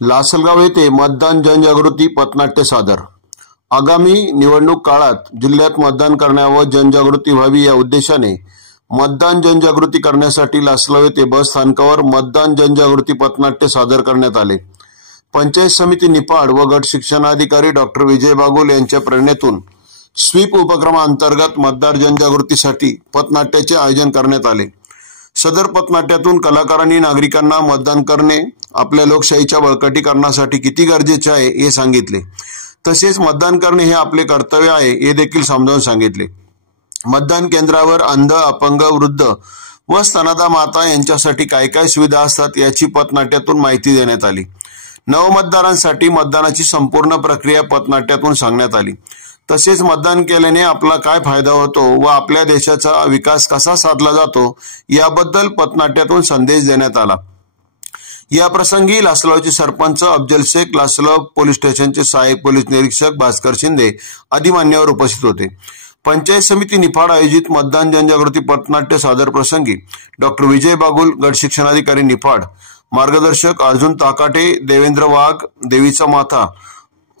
लासलगाव येथे मतदान जनजागृती पथनाट्य सादर। आगामी निवडणूक काळात जिल्ह्यात मतदान करण्या व जनजागृती व्हावी या उद्देशाने मतदान जनजागृती करण्यासाठी लासलगाव येथे बस स्थानकावर मतदान जनजागृती पथनाट्य सादर करण्यात आले। पंचायत समिती निफाड व गट शिक्षणाधिकारी डॉक्टर विजय बागुल यांच्या प्रेरणेतून स्वीप उपक्रमांतर्गत मतदार जनजागृतीसाठी पथनाट्याचे आयोजन करण्यात आले। सदर पथनाट्यातून कलाकारांनी नागरिकांना मतदान करणे आपल्या लोकशाहीच्या बळकटीकरणासाठी किती गरजेचे आहे हे सांगितले। तसेच मतदान करणे हे आपले कर्तव्य आहे हे देखील समजावून सांगितले। मतदान केंद्रावर अंध, अपंग, वृद्ध व स्तनदा माता यांच्यासाठी काय काय सुविधा असतात याची पथनाट्यातून माहिती देण्यात आली। नवमतदारांसाठी मतदानाची संपूर्ण प्रक्रिया पथनाट्यातून सांगण्यात आली। तसेच मतदान केल्याने आपला काय फायदा होतो व आपल्या देशाचा विकास कसा साधला जातो याबद्दल पथनाट्यातून संदेश देण्यात आला। या प्रसंगी लासलगावचे सरपंच अफजल शेख, लासलगाव पोलीस स्टेशनचे सहाय्यक पोलीस निरीक्षक भास्कर शिंदे आदी मान्यवर उपस्थित होते। पंचायत समिती निफाड आयोजित मतदान जनजागृती पथनाट्य सादर प्रसंगी डॉक्टर विजय बागुल, गट शिक्षणाधिकारी निफाड, मार्गदर्शक अर्जुन ताकाटे, देवेंद्र वाघ, देवीचा माथा,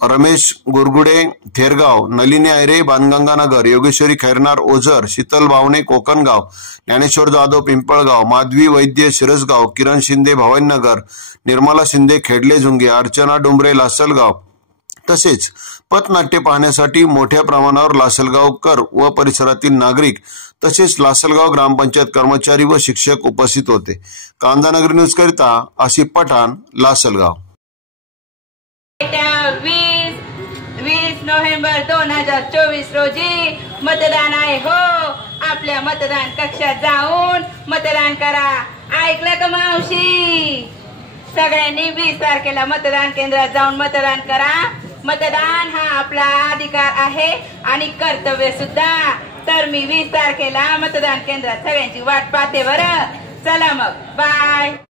रमेश गुरगुडे थेरगाव, नलिनी आयरे बाणगंगानगर, योगेश्वरी खैरनार ओझर, शीतल बावणे कोकणगाव, ज्ञानेश्वर जाधव पिंपळगाव, माधवी वैद्य शिरसगाव, किरण शिंदे भवानीनगर, निर्मला शिंदे खेडले झुंगे, अर्चना डुंबरे लासलगाव तसेच पथनाट्य पाहण्यासाठी मोठ्या प्रमाणावर लासलगावकर व परिसरातील नागरिक तसेच लासलगाव ग्रामपंचायत कर्मचारी व शिक्षक उपस्थित होते। कांदानगर न्यूज करिता आसिफ पठाण, लासलगाव। 20 नोव्हेंबर 2024 रोजी मतदान आहे हो। आपल्या मतदान कक्षात जाऊन मतदान करा। ऐकलं का मावशी? सगळ्यांनी 20 तारखेला मतदान केंद्रात जाऊन मतदान करा। मतदान हा आपला अधिकार आहे आणि कर्तव्य सुद्धा। तर मी 20 तारखेला मतदान केंद्रात सगळ्यांची वाट पाहते बरं। चला मग, बाय।